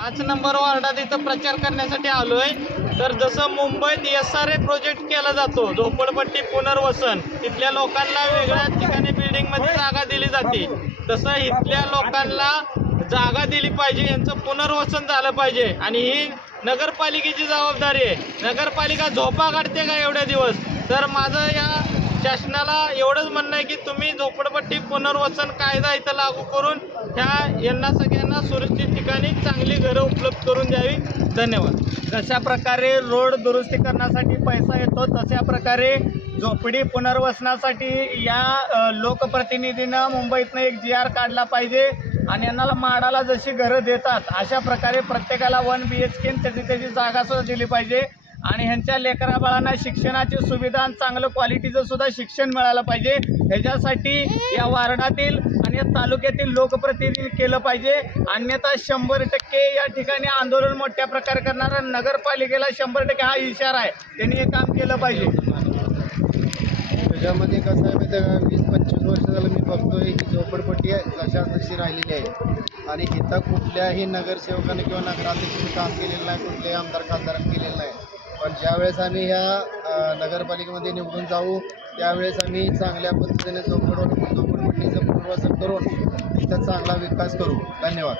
पाच नंबर वार्डात इथं प्रचार करण्यासाठी आलोय. तर जसं मुंबईत एस आर ए प्रोजेक्ट केला जातो झोपडपट्टी पुनर्वसन तिथल्या लोकांना वेगळ्या ठिकाणी बिल्डिंगमध्ये जागा दिली जाते. तसं इथल्या लोकांना जागा दिली पाहिजे यांचं पुनर्वसन झालं पाहिजे. आणि ही नगरपालिकेची जबाबदारी आहे. नगरपालिका झोपा काढते का एवढे दिवस? तर माझं या शासनाला एवढंच म्हणणं आहे की तुम्ही झोपडपट्टी पुनर्वसन कायदा इथं लागू करून ह्या यांना सगळ्यांना सुरक्षित ठिकाणी चांगली घरं उपलब्ध करून द्यावी. धन्यवाद. जशा प्रकारे रोड दुरुस्ती करण्यासाठी पैसा येतो तशा प्रकारे झोपडी पुनर्वसनासाठी या लोकप्रतिनिधीनं मुंबईतनं एक जी आर काढला पाहिजे आणि यांना माडाला जशी घरं देतात अशा प्रकारे प्रत्येकाला वन बी एच के त्याची त्याची जागासुद्धा दिली पाहिजे. आणि ह्यांच्या लेकरा बाळांना शिक्षणाची सुविधा आणि चांगलं क्वालिटीचं सुद्धा शिक्षण मिळालं पाहिजे. ह्याच्यासाठी या वार्डातील आणि या तालुक्यातील लोकप्रतिनिधी केलं पाहिजे. अन्यथा शंभर टक्के या ठिकाणी आंदोलन मोठ्या प्रकारे करणारा नगरपालिकेला शंभर टक्के हा इशारा आहे. त्यांनी हे काम केलं पाहिजे. त्याच्यामध्ये कसं आहे माहिती का? वीस पंचवीस वर्ष झालं मी बघतोय ही झोपडपट्टी जशा तशी राहिलेली आहे. आणि इथं कुठल्याही नगरसेवकाने किंवा नगराध्यक्षाने काम केलेलं नाही कुठल्याही आमदार खासदारांनी केलेलं नाही. पण ज्यावेळेस आम्ही ह्या नगरपालिकेमध्ये निवडून जाऊ त्यावेळेस आम्ही चांगल्या पद्धतीने झोपड झोपडपट्टीचं पुनर्वसन करून तिथं चांगला विकास करू. धन्यवाद.